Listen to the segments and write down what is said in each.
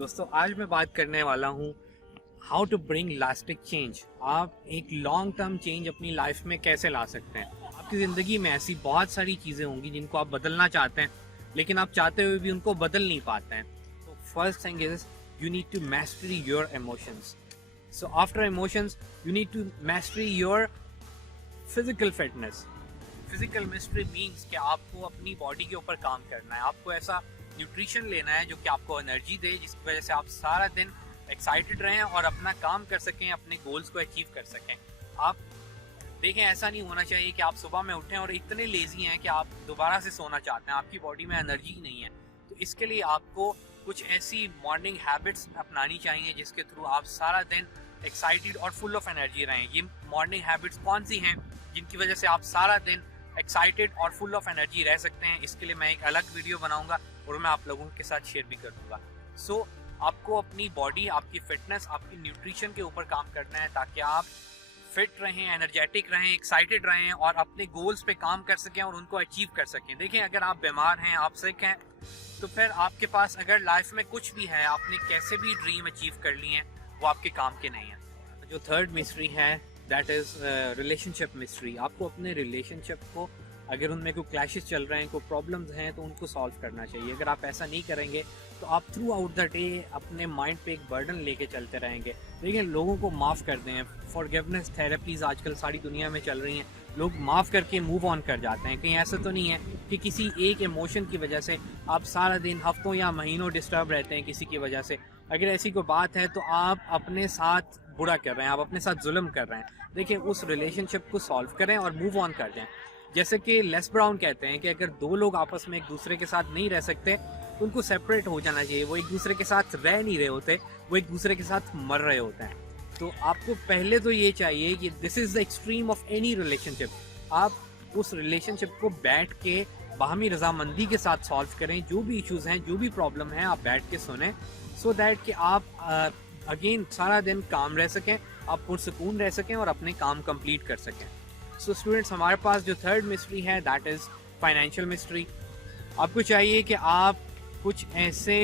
दोस्तों आज मैं बात करने वाला हूँ how to bring lasting change. आप एक लॉन्ग टर्म चेंज अपनी लाइफ में कैसे ला सकते हैं। आपकी ज़िंदगी में ऐसी बहुत सारी चीज़ें होंगी जिनको आप बदलना चाहते हैं, लेकिन आप चाहते हुए भी उनको बदल नहीं पाते हैं। तो first thing is you need to mastery your emotions. So after emotions you need to mastery your physical fitness. Physical mystery means कि आपको अपनी बॉडी के ऊपर काम करना है। आपको ऐसा न्यूट्रिशन लेना है जो कि आपको एनर्जी दे, जिसकी वजह से आप सारा दिन एक्साइटेड रहें और अपना काम कर सकें, अपने गोल्स को अचीव कर सकें। आप देखें, ऐसा नहीं होना चाहिए कि आप सुबह में उठें और इतने लेजी हैं कि आप दोबारा से सोना चाहते हैं, आपकी बॉडी में एनर्जी नहीं है। तो इसके लिए आपको कुछ ऐसी मॉर्निंग हैबिट्स अपनानी चाहिए जिसके थ्रू आप सारा दिन एक्साइटेड और फुल ऑफ एनर्जी रहें। ये मॉर्निंग हैबिट्स कौन सी हैं जिनकी वजह से आप सारा दिन एक्साइटेड और फुल ऑफ एनर्जी रह सकते हैं, इसके लिए मैं एक अलग वीडियो बनाऊंगा और मैं आप लोगों के साथ शेयर भी कर दूंगा। सो आपको अपनी बॉडी, आपकी फिटनेस, आपकी न्यूट्रिशन के ऊपर काम करना है ताकि आप फिट रहें, एनर्जेटिक रहें, एक्साइटेड रहें और अपने गोल्स पे काम कर सकें और उनको अचीव कर सकें। देखें, अगर आप बीमार हैं, आप सिक हैं, तो फिर आपके पास अगर लाइफ में कुछ भी है, आपने कैसे भी ड्रीम अचीव कर लिए हैं, वो आपके काम के नहीं है। जो थर्ड मिस्ट्री है दैट इज़ रिलेशनशिप मिस्ट्री। आपको अपने रिलेशनशिप को, अगर उनमें कोई क्लैशेस चल रहे हैं, कोई प्रॉब्लम्स हैं, तो उनको सॉल्व करना चाहिए। अगर आप ऐसा नहीं करेंगे तो आप थ्रू आउट द डे अपने माइंड पे एक बर्डन लेके चलते रहेंगे। लेकिन लोगों को माफ़ कर दें। फॉरगिवनेस थेरेपीज़ आजकल सारी दुनिया में चल रही हैं। लोग माफ़ करके मूव ऑन कर जाते हैं। कहीं ऐसा तो नहीं है कि किसी एक इमोशन की वजह से आप सारा दिन, हफ्तों या महीनों डिस्टर्ब रहते हैं किसी की वजह से। अगर ऐसी कोई बात है तो आप अपने साथ बुरा कर रहे हैं, आप अपने साथ जुल्म कर रहे हैं। देखिए, उस रिलेशनशिप को सॉल्व करें और मूव ऑन कर दें। जैसे कि लेस ब्राउन कहते हैं कि अगर दो लोग आपस में एक दूसरे के साथ नहीं रह सकते तो उनको सेपरेट हो जाना चाहिए। वो एक दूसरे के साथ रह नहीं रहे होते, वो एक दूसरे के साथ मर रहे होते हैं। तो आपको पहले तो ये चाहिए कि this is the extreme of any relationship. आप उस रिलेशनशिप को बैठ के बाहमी रजामंदी के साथ सॉल्व करें। जो भी इश्यूज़ हैं, जो भी प्रॉब्लम है, आप बैठ के सुनें, सो दैट कि आप अगेन सारा दिन काम रह सकें, आप पुरसुकून रह सकें और अपने काम कंप्लीट कर सकें। सो स्टूडेंट्स, हमारे पास जो थर्ड मिस्ट्री है दैट इज़ फाइनेंशियल मिस्ट्री। आपको चाहिए कि आप कुछ ऐसे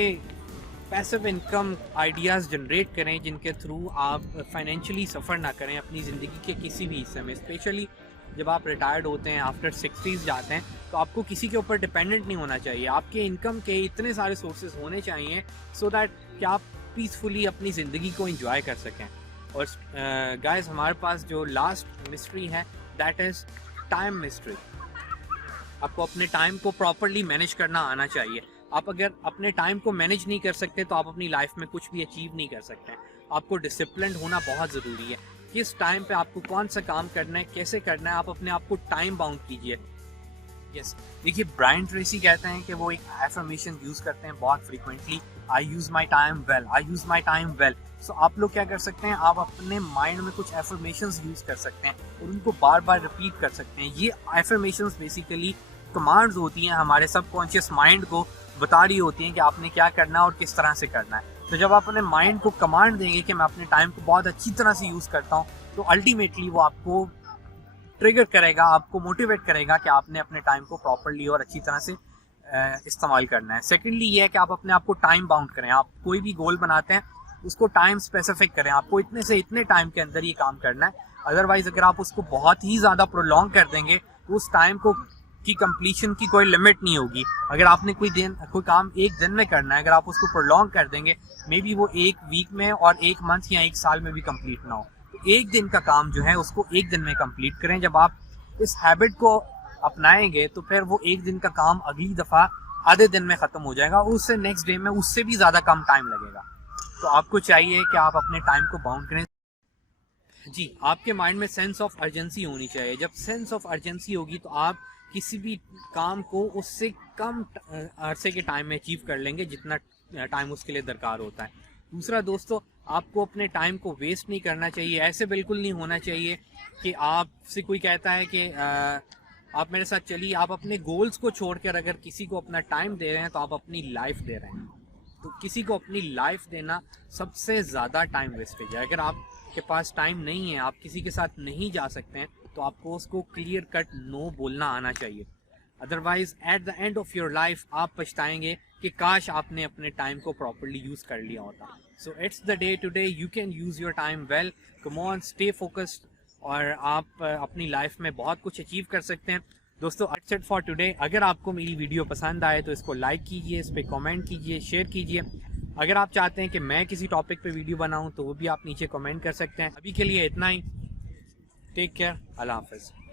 पैसिव इनकम आइडियाज़ जनरेट करें जिनके थ्रू आप फाइनेंशियली सफ़र ना करें अपनी ज़िंदगी के किसी भी हिस्से में। स्पेशली जब आप रिटायर्ड होते हैं, आफ्टर 60s जाते हैं, तो आपको किसी के ऊपर डिपेंडेंट नहीं होना चाहिए। आपके इनकम के इतने सारे सोर्सेज होने चाहिए सो दैट कि आप पीसफुली अपनी ज़िंदगी को एंजॉय कर सकें। और गाइस, हमारे पास जो लास्ट मिस्ट्री है दैट इज़ टाइम मिस्ट्री। आपको अपने टाइम को प्रॉपरली मैनेज करना आना चाहिए। आप अगर अपने टाइम को मैनेज नहीं कर सकते तो आप अपनी लाइफ में कुछ भी अचीव नहीं कर सकते। आपको डिसिप्लिन होना बहुत ज़रूरी है। किस टाइम पे आपको कौन सा काम करना है, कैसे करना है, आप अपने आप को टाइम बाउंड कीजिए। यस, देखिए, ब्रायन ट्रेसी कहते हैं कि वो एक एफर्मेशन यूज़ करते हैं बहुत frequently, I use my time well, I use my time well. So आप लोग क्या कर सकते हैं, आप अपने माइंड में कुछ एफर्मेशंस यूज़ कर सकते हैं और उनको बार बार रिपीट कर सकते हैं। ये एफर्मेशंस बेसिकली कमांड्स होती हैं, हमारे सबकॉन्शियस माइंड को बता रही होती हैं कि आपने क्या करना है और किस तरह से करना है। तो जब आप अपने माइंड को कमांड देंगे कि मैं अपने टाइम को बहुत अच्छी तरह से यूज़ करता हूँ, तो अल्टीमेटली वो आपको ट्रिगर करेगा, आपको मोटिवेट करेगा कि आपने अपने टाइम को प्रॉपरली और अच्छी तरह से इस्तेमाल करना है। सेकेंडली ये है कि आप अपने आप को टाइम बाउंड करें। आप कोई भी गोल बनाते हैं उसको टाइम स्पेसिफिक करें, आपको इतने से इतने टाइम के अंदर ये काम करना है। अदरवाइज अगर आप उसको बहुत ही ज़्यादा प्रोलॉन्ग कर देंगे तो उस टाइम को की कंप्लीशन की कोई लिमिट नहीं होगी। अगर आपने कोई काम एक दिन में करना है, अगर आप उसको प्रोलॉन्ग कर देंगे, मे बी वो एक वीक में और एक मंथ या एक साल में भी कंप्लीट ना हो। तो एक दिन का काम जो है उसको एक दिन में कंप्लीट करें। जब आप इस हैबिट को अपनाएंगे तो फिर वो एक दिन का काम अगली दफ़ा आधे दिन में ख़त्म हो जाएगा, उससे नेक्स्ट डे में उससे भी ज़्यादा कम टाइम लगेगा। तो आपको चाहिए कि आप अपने टाइम को बाउंड करें। जी, आपके माइंड में सेंस ऑफ अर्जेंसी होनी चाहिए। जब सेंस ऑफ अर्जेंसी होगी तो आप किसी भी काम को उससे कम अरसे के टाइम में अचीव कर लेंगे जितना टाइम उसके लिए दरकार होता है। दूसरा दोस्तों, आपको अपने टाइम को वेस्ट नहीं करना चाहिए। ऐसे बिल्कुल नहीं होना चाहिए कि आपसे कोई कहता है कि आप मेरे साथ चलिए, आप अपने गोल्स को छोड़कर अगर किसी को अपना टाइम दे रहे हैं तो आप अपनी लाइफ दे रहे हैं। तो किसी को अपनी लाइफ देना सबसे ज़्यादा टाइम वेस्टेज है। अगर आपके पास टाइम नहीं है, आप किसी के साथ नहीं जा सकते हैं, तो आपको उसको क्लियर कट नो बोलना आना चाहिए। Otherwise at the end of your life आप पछताएंगे कि काश आपने अपने टाइम को प्रॉपरली यूज़ कर लिया होता। So it's the day today, you can use your time well, come on, stay focused, और आप अपनी लाइफ में बहुत कुछ अचीव कर सकते हैं। दोस्तों, दैट्स इट फॉर टुडे। अगर आपको मेरी वीडियो पसंद आए तो इसको लाइक कीजिए, इस पर कमेंट कीजिए, शेयर कीजिए। अगर आप चाहते हैं कि मैं किसी टॉपिक पे वीडियो बनाऊं तो वो भी आप नीचे कमेंट कर सकते हैं। अभी के लिए इतना ही। टेक केयर, अल्लाह हाफिज़।